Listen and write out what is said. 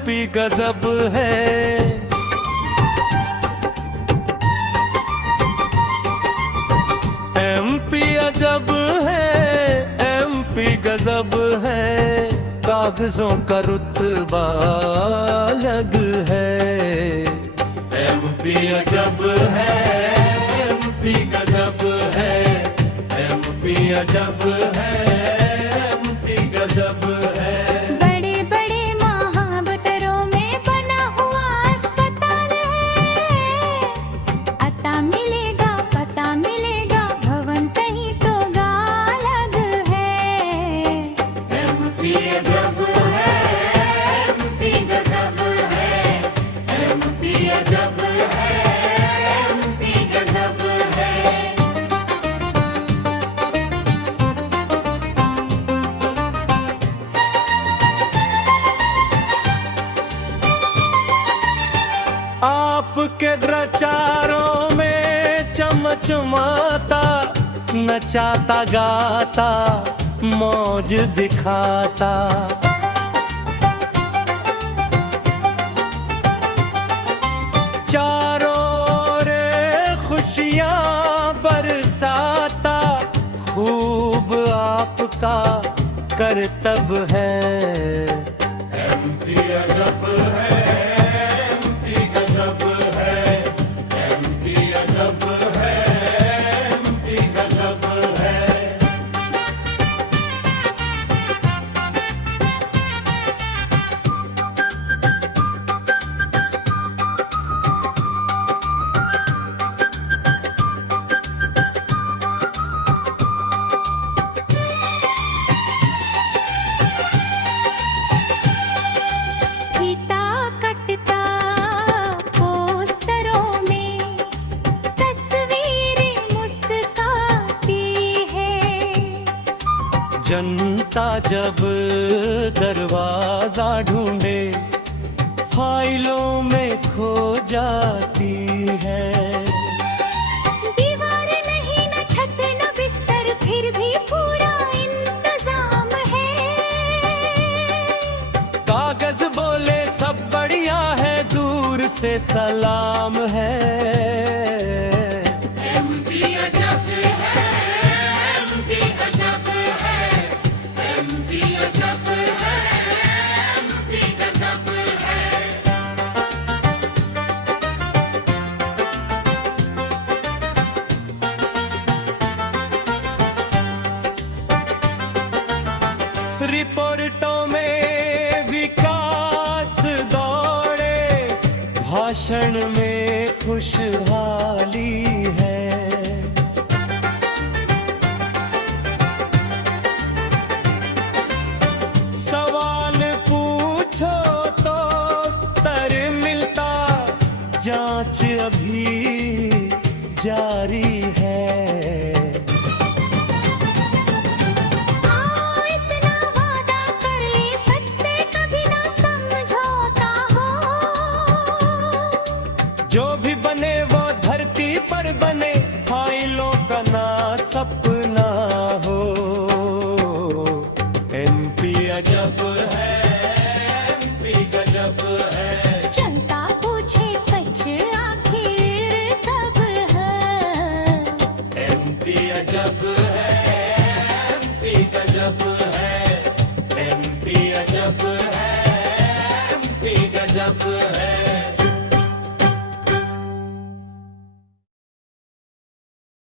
MP गजब है। MP अजब है, एमपी गजब है, कागजों का रुतबा अलग है। एमपी अजब है, एमपी गजब है, एमपी अजब है, एमपी गजब है। बड़े बड़े महाबतरों में बना हुआ अस्पताल है। अता मिलेगा पता मिलेगा, भवन कहीं तो अलग है। एमपी अजब है, एमपी गजब है, एमपी अजब है, एमपी गजब है। आपके प्रचारों में चमचमाता, नचाता गाता, मौज दिखाता। चारों ओर खुशियाँ बरसाता, खूब आपका करतब है। एमपी अजब है, एमपी गजब है, एमपी अजब है, एमपी गजब है। फीता कटता पोस्टरों में, तस्वीरें मुस्काती है। जनता जब दरवाजा ढूंढे, फाइलों में खो जाती है। दीवार नहीं न छत न बिस्तर, फिर भी पूरा इंतजाम है। कागज बोले सब बढ़िया है, दूर से सलाम है। एमपी अजब है, एमपी गजब है, एमपी अजब है, एमपी गजब है। रिपोर्टों में विकास दौड़े, भाषण में खुशहाली है। सवाल पूछो तो उत्तर मिलता, जांच अभी जारी है। इतना वादा कर ले, सच से कभी ना समझौता हो। जो भी बने वो धरती पर बने, फाइलों का ना सपना हो। एमपी अजब है, एमपी गजब है, जनता पूछे सच आखिर कब है। एमपी अजब है, एमपी गजब है, एमपी अजब है, एमपी गजब है।